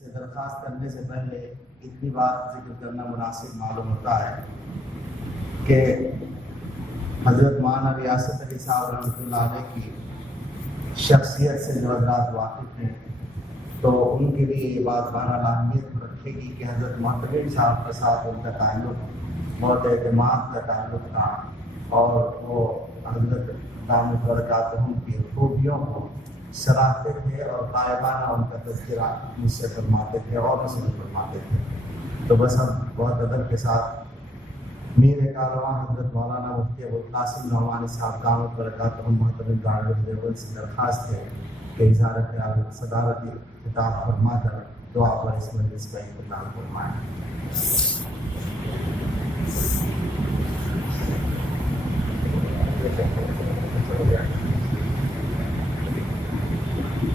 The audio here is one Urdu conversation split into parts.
سے درخواست کرنے سے پہلے اتنی بات ذکر کرنا مناسب معلوم ہوتا ہے کہ حضرت مولانا ریاست علی صاحب رحمۃ اللہ علیہ کی شخصیت سے جو حضرات واقف ہیں تو ان کے لیے یہ بات بہرحال اہمیت رکھے گی کہ حضرت محترم صاحب کے ساتھ ان کا تعلق بہت اعتماد کا تعلق تھا اور وہ حضرت دامت برکاتہم کی خوبیوں کو سراہتے تھے اور غائبانہ ان کا تذکرہ مجھ سے فرماتے تھے اور مجھ سے فرماتے تھے۔ تو بس ہم بہت ادب کے ساتھ میر کارواں حضرت مولانا مفتی ابوالقاسم نعمانی صاحب دامت برکاتہم محترم دارالعلوم دیوبند سے درخواست ہے کہ اظہار خیال صدارتی خطاب فرما کر دعا پر اس مجلس کا اختتام فرمائیں۔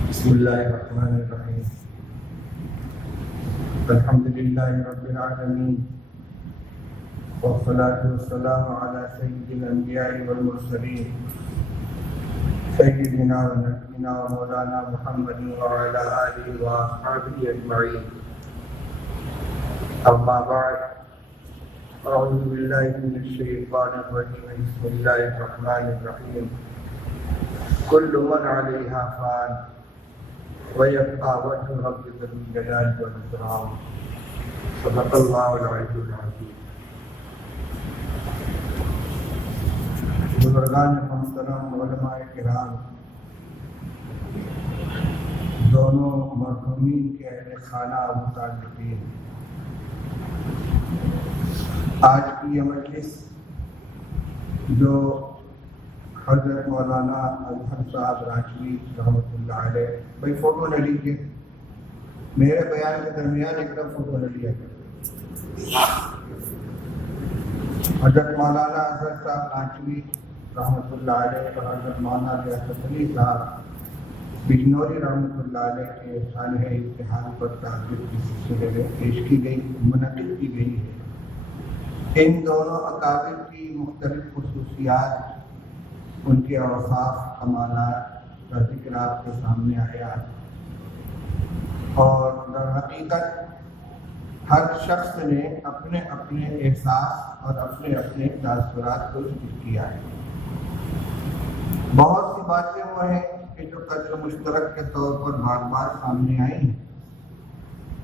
بسم اللہ الرحمن الرحیم الحمد للہ رب العالمین والصلاة والسلام علی سید الانبیاء والمرسلین سیدنا و نبینا و مولانا محمد وعلی آلہ و اصحابہ اجمعین، اما بعد اعوذ باللہ من الشیطان الرجیم، بسم اللہ الرحمن الرحیم، کل من علیہا فان وَيَبْقَى وَجْهُ رَبِّكَ ذُو الْجَلَالِ وَالْإِكْرَامِ، صدق اللہ العلی العظیم۔ بزرگان محترم، علماء کرام، دونوں مرحومین کے اہل خانہ و متعلقین، آج کی یہ مجلس جو حضرت مولانا اظہر صاحب رانچوی رحمۃ اللہ علیہ، بھائی فوٹو نہ لیجیے، میرے بیان کے درمیان ایک دم فوٹو نہ لیا کریں۔ حضرت مولانا اظہر صاحب رانچوی رحمۃ اللہ علیہ اور حضرت مولانا ریاست علی صاحب بجنوری رحمۃ اللہ علیہ کے سانحہ اتحاد پر تعزیت کی سلسلے میں پیش کی گئی، منعقد کی گئی ہے۔ ان دونوں اکابر کی مختلف خصوصیات، ان کے اوصاف کمالات کا ذکر آپ کے سامنے آیا اور در حقیقت ہر شخص نے اپنے اپنے احساس اور اپنے اپنے تاثرات کو ذکر کیا ہے۔ بہت سی باتیں وہ ہیں کہ جو قدر مشترک کے طور پر بار بار سامنے آئی ہیں،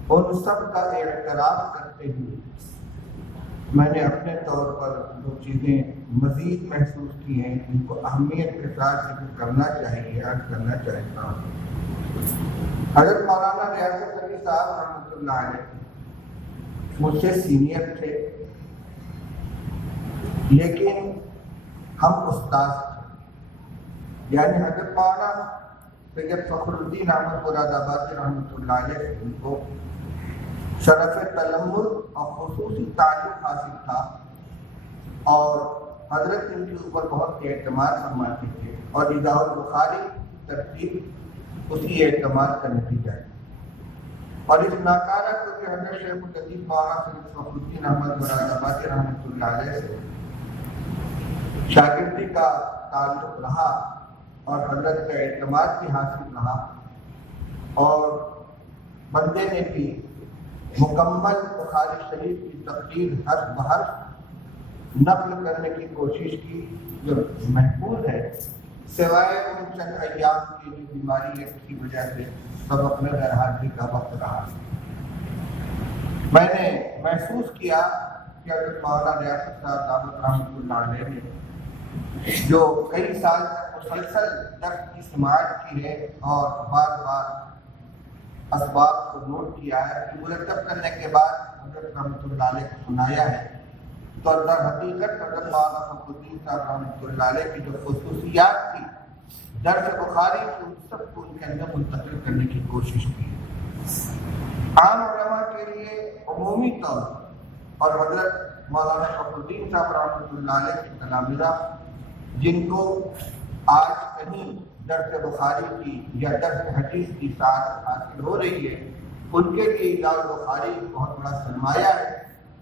اور ان سب کا اعتراف کرتے ہوئے میں نے اپنے طور پر جو چیزیں مزید محسوس کی ہیں ان کو اہمیت کے ساتھ ذکر کرنا چاہیے، عرض کرنا چاہتا ہوں۔ حضرت مولانا ریاست علی صاحب رحمۃ اللہ علیہ مجھ سے سینئر تھے، لیکن ہم استاد تھے، یعنی حضرت مولانا سید فخر الدین احمد مراد آبادی رحمۃ اللہ علیہ سے ان کو شرف تلمذ اور خصوصی تعلق حاصل تھا، اور حضرت ان کے اوپر بہت اعتماد فرماتے تھے، اور اذاع البخاری ترتیب اسی اعتماد کا نتیجہ ہے۔ اور اس ناکارہ کو کہ حضرت شیخ الحدیث مولانا سید فخر الدین احمد مراد آبادی رحمۃ اللہ علیہ سے شاگردی کا تعلق رہا اور حضرت کا اعتماد بھی حاصل رہا، اور بندے نے بھی مکمل بخاری شریف کی تقریر حرف بحرف نقل کرنے کی کوشش کی، جو محفوظ ہے، سوائے ان چند ایام کی جو بیماری کی وجہ سے سبق میں غیر حاضری کا وقت رہا۔ میں نے محسوس کیا کہ حضرت مولانا ریاست صاحب دامت رحمۃ اللہ علیہ نے جو کئی سال تک مسلسل درس کی سماعت کی ہے اور بار بار اسباب کو نوٹ کیا ہے، مرتب کرنے کے بعد حضرت رحمۃ اللہ علیہ کو سنایا ہے، تو در حقیقت حضرت مولانا فخر الدین صاحب رحمۃ اللہ علیہ کی جو خصوصیات تھی درس بخاری کی، ان سب کو ان کے اندر منتقل کرنے کی کوشش کی۔ عام علماء کے لیے عمومی طور اور حضرت مولانا فخر الدین صاحب رحمۃ اللہ علیہ کے تلامذہ جن کو آج کہیں درس بخاری کی یا درس حدیث کی سعادت حاصل ہو رہی ہے، ان کے لیے اذاع البخاری بہت بڑا سرمایہ ہے،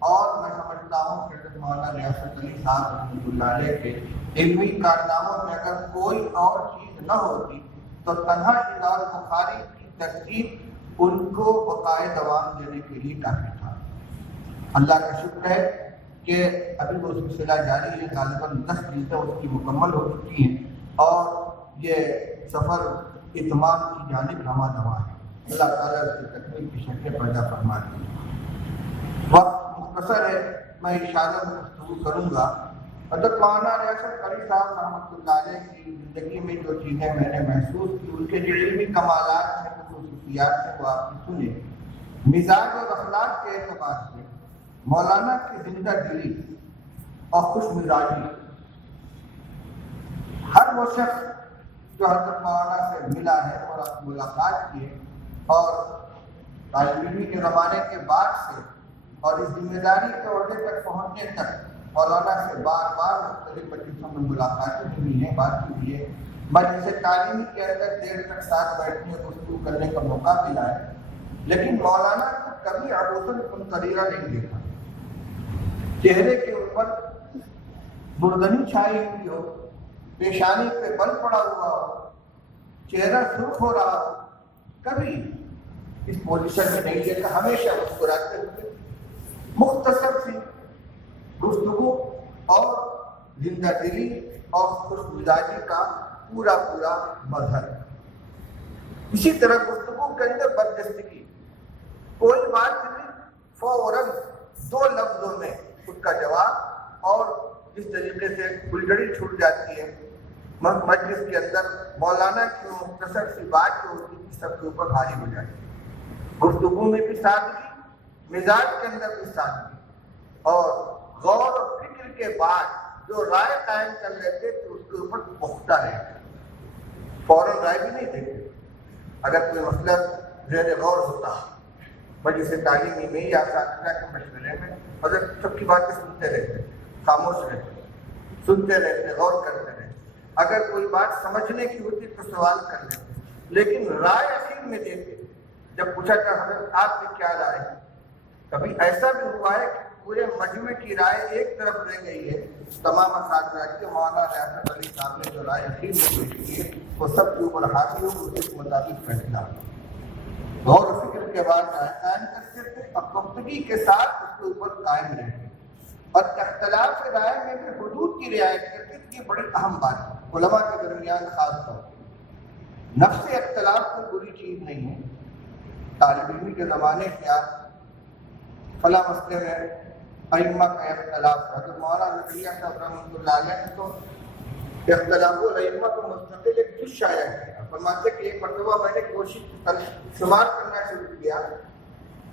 اور میں سمجھتا ہوں کہ حضرت مولانا ریاست علی صاحب رحمۃ اللہ علیہ کے علمی کارناموں میں اگر کوئی اور چیز نہ ہوتی تو تنہا اذاع البخاری کی ترتیب ان کو بقائے دوام دینے کے لیے کافی تھا۔ اللہ کا شکر ہے کہ ابھی وہ سلسلہ جاری ہے، غالباً 10 چیزیں اس کی مکمل ہو چکی ہیں اور یہ سفر اتمام کی جانب رواں ہے۔ اللہ تعالیٰ اس کی تکمیل کی شکل پیدا فرما دی۔ وقت مختصر ہے، میں اشارہ میں گفتگو کروں گا۔ حضرت مولانا ریاست قاری صاحب رحمۃ اللہ علیہ کی زندگی میں جو چیزیں میں نے محسوس کی، ان کے جو علمی کمالات ہیں، خصوصیات ہیں، وہ آپ نے سنے۔ مزاج اور اخلاق کے اعتبار سے مولانا کی زندہ دلی اور خوش مزاجی، ہر وہ شخص جو حضرت مولانا سے ملا ہے اور ملاقات کی ہے اور طالب علمی کے زمانے کے بعد سے اور اس ذمہ داری کے عہدے تک پہنچنے تک مولانا سے بار بار مختلف مجلسوں میں ملاقاتیں ہوئی ہیں، بات کی ہے، مجلس تعلیمی کے اندر دیر تک ساتھ بیٹھنے گفتگو کرنے کا موقع ملا ہے، لیکن مولانا کو کبھی عبوسن منقریرہ نہیں دیکھا۔ چہرے کے اوپر بردنی چھائی ہوئی ہو، پیشانی پہ بل پڑا ہوا ہو، چہرہ سرخ ہو رہا ہو، کبھی اس پوزیشن میں نہیں دیکھا۔ ہمیشہ مسکراتے ہوئے مختصر سی گفتگو اور زندہ دلی اور خوش مزاجی کا پورا مظہر۔ اسی طرح گفتگو کے اندر برجستگی، کوئی بات نہیں فوراً 2 لفظوں میں اس کا جواب، اور جس طریقے سے گلجڑی چھوٹ جاتی ہے مجلس کے اندر، مولانا کی مختصر سی بات جو ہوتی ہے سب کے اوپر بھاری ہو جاتی ہے۔ گفتگو میں بھی سادگی، مزاج کے اندر بھی سادگی، اور غور و فکر کے بعد جو رائے قائم کر لیتے تو اس کے اوپر پختہ رہتے، فوراً رائے بھی نہیں دیتے۔ اگر کوئی مسئلہ زیر غور ہوتا مجلس تعلیمی میں یا اساتذہ کے مشورے میں، اگر سب کی باتیں سنتے رہتے، خاموش رہتے، سنتے رہتے، غور کرتے رہتے، اگر کوئی بات سمجھنے کی ہوتی تو سوال کر لیتے، لیکن رائے اخیر میں دیتے۔ جب پوچھا کہ حضرت آپ کی کیا رائے ہے، کبھی ایسا بھی ہوا ہے کہ پورے مجمع کی رائے ایک طرف رہ گئی ہے، تمام اساتذہ کے مولانا ریاست علی صاحب نے جو رائے اخیر میں پیش کی ہے وہ سب کے اوپر حاوی ہو، اس کے مطابق فیصلہ غور و فکر کے بعد رائے قائم کرتے تھے اور پختگی کے ساتھ اس کے اوپر قائم رہتے، اور اختلاف رائے میں بھی حدود کی رعایت کرتے تھے۔ یہ بڑی اہم بات ہے علماء کے درمیان، خاص طور پر نفس اختلاف کوئی بری چیز نہیں ہے۔ طالب علمی کے زمانے کیا فلاں مسئلے میں ائمہ کا اختلاف، حضرت مولانا زکریا صاحب رحمۃ اللہ علیہ نے تو اختلاف الائمہ کو مستقل ایک جز شائع کیا۔ فرماتے کہ ایک مرتبہ میں نے کوشش شمار کرنا شروع کیا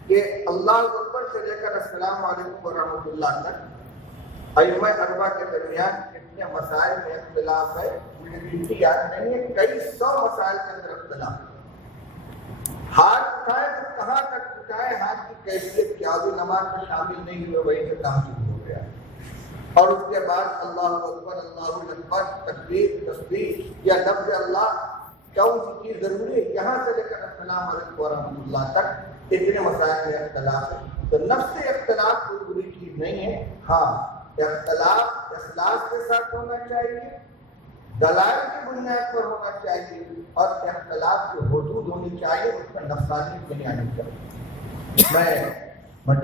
کہ اللہ اکبر سے لے کر السلام علیکم ورحمۃ اللہ تک ائمہ اربعہ کے درمیان کتنے مسائل میں اختلاف ہے، مجھے گنتی یاد نہیں ہے، کئی 100 مسائل کے اندر اختلاف۔ ہاتھ اٹھائے تو کہاں تک اٹھائے، ہاتھ کی کیفیت کیا، بھی نماز میں شامل نہیں ہوئے، وہیں سے کام شروع ہو گیا، اور اس کے بعد اللہ اکبر، اللہ اکبر، تکبیر، تسبیح یا لفظ اللہ کون سی چیز ضروری ہے، یہاں سے لے کر السلام علیکم ورحمۃ اللہ تک اتنے مسائل میں اختلاف ہے۔ تو نفس اختلاف کوئی بری چیز نہیں ہے، ہاں اختلاف اخلاص کے ساتھ ہونا چاہیے، دلائل کی بنیاد پر ہونا چاہیے، اور اختلاف کی حدود ہونی چاہیے، اس پر نفسانیت نہیں آنی چاہیے۔ میں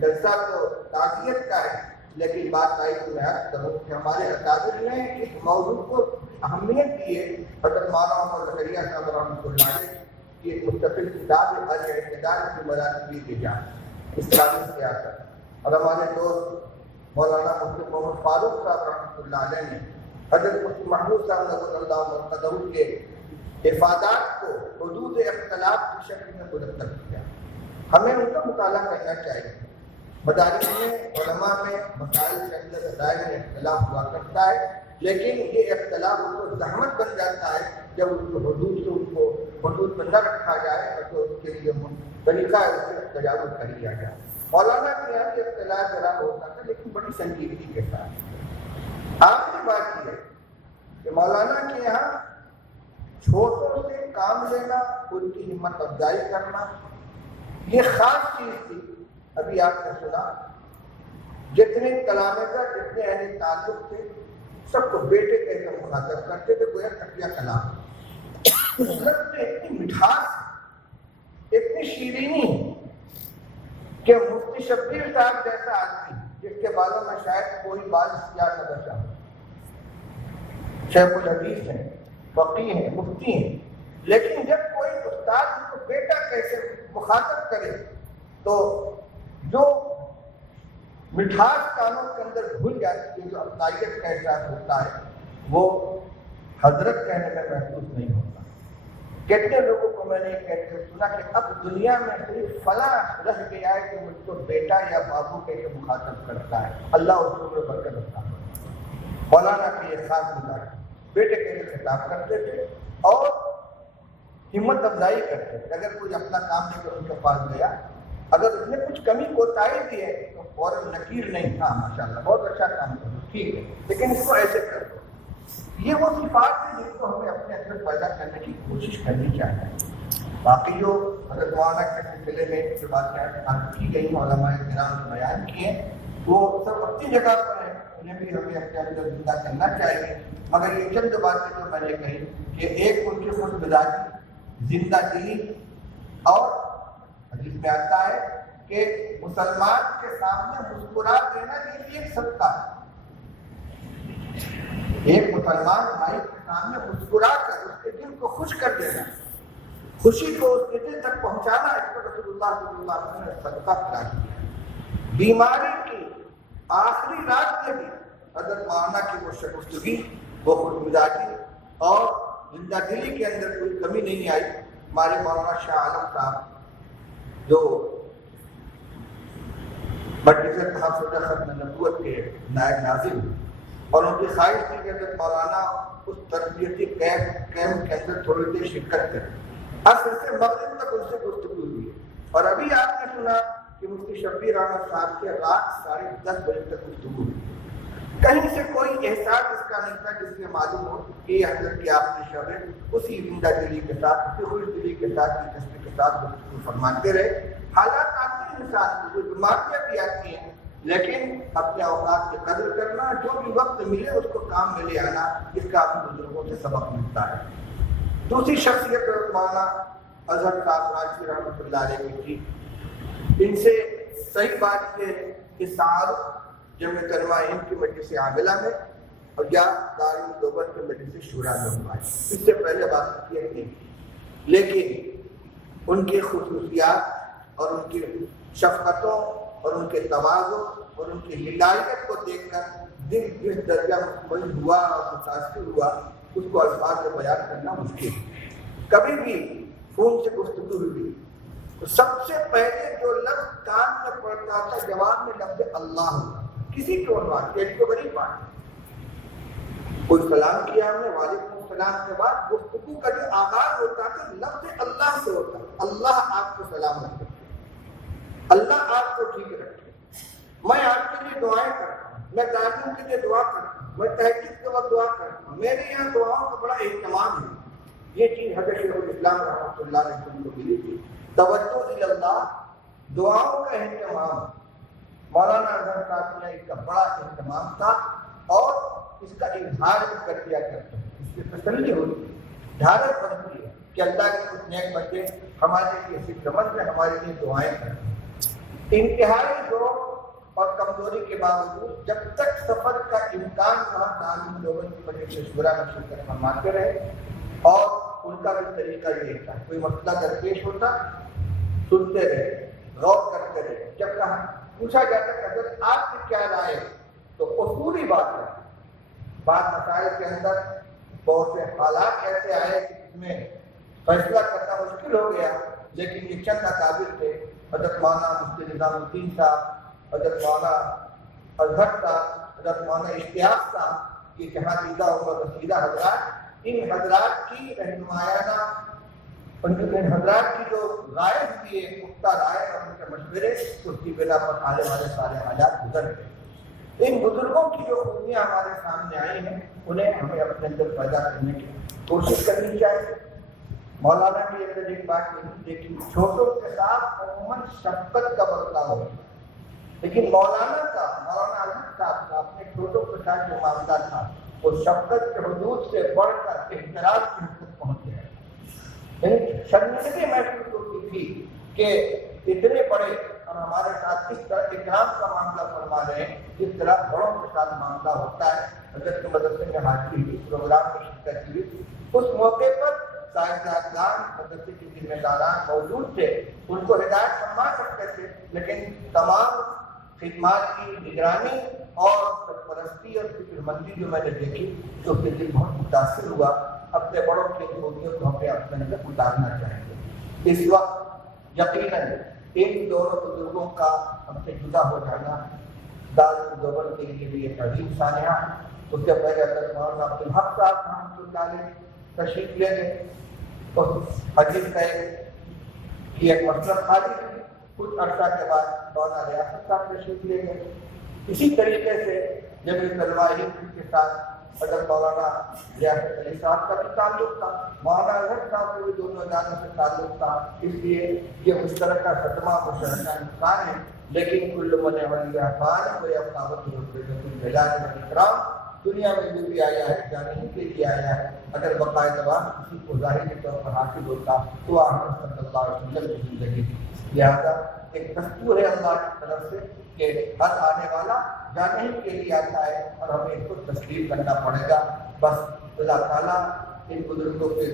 جلسہ تو تعزیت کا ہے، لیکن بات آئی تو میں عرض کروں کہ ہمارے اکابر نے اس موضوع کو اہمیت دی ہے۔ حضرت مولانا محمد زکریا صاحب رحمۃ اللہ علیہ کی ایک مستقل کتاب ہے الاعتدال فی مراتب الرجال اسلامی سیاست، اور ہمارے دوست مولانا مفتی محمد فاروق صاحب رحمۃ اللہ علیہ نے حضرت مفتی محمود صاحب رضی اللہ عنہ کے افادات کو حدود اختلاف کی شکل میں مرتب کیا۔ ہمیں ان کا مطالعہ کرنا چاہیے۔ مدارس میں، علماء میں مسائل کے اندر دائرے میں اختلاف ہوا کرتا ہے، لیکن یہ اختلاف اس کو زحمت بن جاتا ہے جب اس کو حدود میں نہ رکھا جائے اور جو اس کے لیے طریقہ ہے اس سے تجاوز کر لیا جائے۔ مولانا کے یہاں یہ اختلاف ذرا ہوتا تھا لیکن بڑی سنجیدگی کے ساتھ۔ آخری بات یہ ہے کہ مولانا کے یہاں چھوٹوں سے کام لینا، ان کی ہمت افزائی کرنا، یہ خاص چیز تھی۔ ابھی آپ نے سنا جتنے تلامذہ، جتنے اہل تعلق تھے، سب کو بیٹے کہہ کر مخاطب کرتے تھے، گویا تقیہ کلام۔ حضرت میں اتنی مٹھاس اتنی شیرینی کہ مفتی شبیر صاحب جیسا آدمی جس کے بالوں میں شاید کوئی بال سیاہ نہ بچا ہو، شیخ الحدیث ہیں، فقیہ ہیں، مفتی ہیں، لیکن جب کوئی استاد اس کو بیٹا کیسے مخاطب کرے تو جو مٹھاس کانوں کے اندر گھل جاتی ہے، جو اپنائیت کا احساس ہوتا ہے، وہ حضرت کہنے میں محسوس نہیں ہوتا۔ کتنے لوگوں کو میں نے کہتے ہوئے سنا کہ اب دنیا میں صرف فلاں رہ گیا ہے کہ مجھ کو بیٹا یا بابو کہہ کے مخاطب کرتا ہے، اللہ اس کو برکت عطا فرمائے۔ مولانا کی یہ خاص مزاج، بیٹے کے لیے خطاب کرتے تھے اور ہمت افزائی کرتے تھے۔ اگر کوئی اپنا کام لے کر ان کے پاس گیا، اگر اس نے کچھ کمی کوتاہی دی ہے تو فوراً نکیر نہیں تھا، ماشاءاللہ بہت اچھا کام کرو، ٹھیک ہے، لیکن اس کو ایسے کر دو۔ یہ وہ صفات ہیں جن کو ہمیں اپنے اندر پیدا کرنے کی کوشش کرنی چاہیے۔ باقی جو حضرت مولانا کے سلسلے میں جو باتیں کی گئی علماء کرام نے بیان کی ہیں، وہ سب اپنی جگہ پر ہیں، انہیں بھی ہمیں اپنے اندر زندہ کرنا چاہیے۔ مگر یہ چند باتیں جو میں نے کہی کہ ایک ان کی خود مزاجی، زندہ دلی، اور حدیث میں آتا ہے کہ مسلمان کے سامنے مسکرا دینا یہ بھی ایک صدقہ ہے۔ ایک مسلمان بھائی کے سامنے مسکرا کر اس کے دل کو خوش کر دینا، خوشی کو اس کے دل تک پہنچانا، اس کو رسول اللہ صلی اللہ علیہ وسلم نے صدقہ قرار دیا۔ بیماری کی آخری رات میں بھی حضرت مولانا کی وہ شگفتگی، وہ خود مزاجی اور زندہ دلی کے اندر کوئی کمی نہیں آئی۔ ہمارے مولانا شاہ عالم صاحب جو مجلس تحفظ ختم نبوت کے نائب ناظم، اور ان کی خواہش تھی کہ حضرت مولانا اس تربیتی کیمپ کے اندر تھوڑی دیر شرکت کریں۔ عصر سے مغرب تک ان سے گفتگو ہوئی، اور ابھی آپ نے سنا کہ مفتی شبیر احمد صاحب کے رات 10:30 بجے تک گفتگو ہوئی۔ کہیں سے کوئی احساس اس کا نہیں تھا جس سے معلوم ہو کہ یہ حضرت کی آخری شب ہے۔ اسی زندہ دلی کے ساتھ، اسی خوش دلی کے ساتھ، دلچسپی کے ساتھ گفتگو فرماتے رہے۔ حالات آتے ہیں انسان کو، بیماریاں بھی آتی ہیں، لیکن اپنے اوقات کی قدر کرنا، جو بھی وقت ملے اس کو کام میں لے آنا، اس کا اپنے بزرگوں سے سبق ملتا ہے۔ دوسری شخصیت مولانا اظہر صاحب راجی رحمۃ اللہ علیہ کی تھی۔ ان سے صحیح بات یہ ہے کہ تعارف جمع کلمہ ہند کی مجلس عاملہ میں اور یا دارالعلوم دیوبند کے مجلس شورا میں ہوا ہے، اس سے پہلے بات نہیں کی، لیکن ان کی خصوصیات اور ان کی شفقتوں اور ان کے تواضع اور ان کی ہدایت کو دیکھ کر دل جس درجہ مطمئن ہوا اور متاثر ہوا، اس کو الفاظ میں بیان کرنا مشکل ہے۔ کبھی بھی فون سے گفتگو ہوئی تو سب سے پہلے جو لفظ کان میں پڑتا تھا جواب میں لفظ اللہ ہوتا، کسی کو بات کو بڑی بات، کوئی سلام کیا ہم نے، وعلیکم السلام کے بعد گفتگو کا جو آغاز ہوتا تھا لفظ اللہ سے ہوتا، اللہ آپ کو سلامت رکھے، اللہ آپ کو ٹھیک رکھے، میں آپ کے لیے دعائیں کرتا ہوں، میں تعلیم کے لیے دعا کرتا ہوں، میں تحقیق کے وقت دعا کرتا ہوں، میرے یہاں دعاؤں کا بڑا اہتمام ہے۔ یہ چیز حضرت شیخ الاسلام رحمۃ اللہ علیہ کو ملی تھی، توجہ اللہ، دعاؤں کا اہتمام۔ مولانا اظہر صاحب نے اس کا بڑا اہتمام تھا اور اس کا اظہار بھی کر دیا کرتے ہیں، اس کی تسلی ہوتی ہے، ڈھارس بنتی ہے کہ اللہ کے کچھ نیک بندے ہمارے لیے فکر مند میں ہمارے لیے دعائیں کرتے ہیں۔ انتہائی ذوق اور کمزوری کے باوجود جب تک سفر کا امکان رہا دارالعلوم دیوبند کی مجلس شورا میں شرکت فرماتے رہے، اور ان کا بھی طریقہ یہ تھا، کوئی مسئلہ درپیش ہوتا سنتے رہے، غور کرتے رہے، جب کہا پوچھا جاتا کہ حضرت آپ کی کیا رائے ہے تو اصولی بات ہے۔ بعض مسائل کے اندر بہت سے حالات ایسے آئے کہ اس میں فیصلہ کرنا مشکل ہو گیا، لیکن یہ چند اکابر تھے، حضرت مولانا مفتی نظام الدین صاحب، حضرت مولانا اظہر صاحب، حضرت مولانا اشتیاق صاحب، یہ جہاں دیدہ اور رسیدہ حضرات، ان حضرات کی رہنمایانہ، ان حضرات کی جو رائے ہوئی ہے، پختہ رائے اور ان کے مشورے، اس کی بنا پر آنے والے سارے حالات گزر گئے۔ ان بزرگوں کی جو خوبیاں ہمارے سامنے آئی ہیں، انہیں ہمیں اپنے اندر پیدا کرنے کی کوشش کرنی چاہیے۔ مولانا کی ایک بات نہیں دیکھی، چھوٹوں کے ساتھ عموماً شفقت کا برتاؤ ہوتا، لیکن مولانا اظہر صاحب کا اپنے چھوٹوں کے ساتھ جو معاملہ تھا وہ شفقت کے حدود سے بڑھ کر احترام کی حد تک پہنچ گیا، یعنی شرمندگی محسوس ہوتی تھی کہ اتنے بڑے اور ہمارے ساتھ اس طرح اکرام کا معاملہ فرما رہے ہیں جس طرح بڑوں کے ساتھ معاملہ ہوتا ہے۔ حضرت مدرسے میں حاضری ہوئی، پروگرام میں شرکت کی، اس موقع پر سائنسدان مدرسے کے ذمہ داران موجود تھے، ان کو ہدایت فرما سکتے تھے، لیکن تمام خدمات کی نگرانی اور سرپرستی اور فکر مندی جو میں نے دیکھی تو اس سے دل بہت متاثر ہوا۔ اپنے بڑوں کی خوبیوں کو ہمیں اپنے اندر اتارنا چاہیے۔ اس وقت یقیناً ان دونوں بزرگوں کا ہم سے جدا ہو جانا دارالمعہد کے لیے بھی ایک عظیم سانحہ۔ اس سے پہلے حضرت مولانا عبدالحق صاحب رحمۃ اللہ علیہ تشریف لے گئے تو حدیث کا ایک مسئلہ خالی ہے، کچھ عرصہ کے بعد مولانا ریاست صاحب تشریف لے گئے۔ اسی طریقے سے جب طلباء کے ساتھ حضرت مولانا ریاست علی صاحب کا بھی تعلق تھا، مولانا اظہر صاحب کے بھی دونوں اداروں سے تعلق تھا، اس لیے یہ مشترکہ صدمہ مشترکہ نقصان ہے، لیکن کل من علیہ فان ویبقى وجہ الجلال والاکرام، دنیا میں جو بھی آیا ہے جانے ہی کے لیے آیا ہے، اگر بقائے دوام کسی کو ظاہری طور پر حاصل ہوتا تو احمد صلی اللہ علیہ وسلم کی زندگی تھی۔ لہٰذا ایک دستور ہے اللہ کی طرف سے کہ ہر آنے والا جانے ہی کے لیے آتا ہے اور ہمیں اس کو تسلیم کرنا پڑے گا۔ بس اللہ تعالیٰ ان بزرگوں کے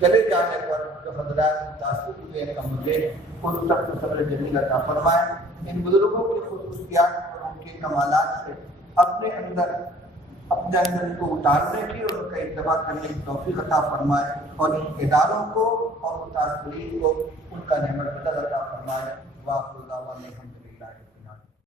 چلے جانے پر جو حضرات متاثر ہوئے ہیں مجھے ان سب کو صبر جمیل عطا فرمائے۔ ان بزرگوں کی خصوصیات اور ان کے کمالات سے اپنے اندر ان کو اتارنے کی اور ان کا اتباع کرنے کی توفیق عطا فرمائے، اور ان اداروں کو اور متاثرین کو ان کا نعمت بدل عطا فرمائے۔ واخر دعوانا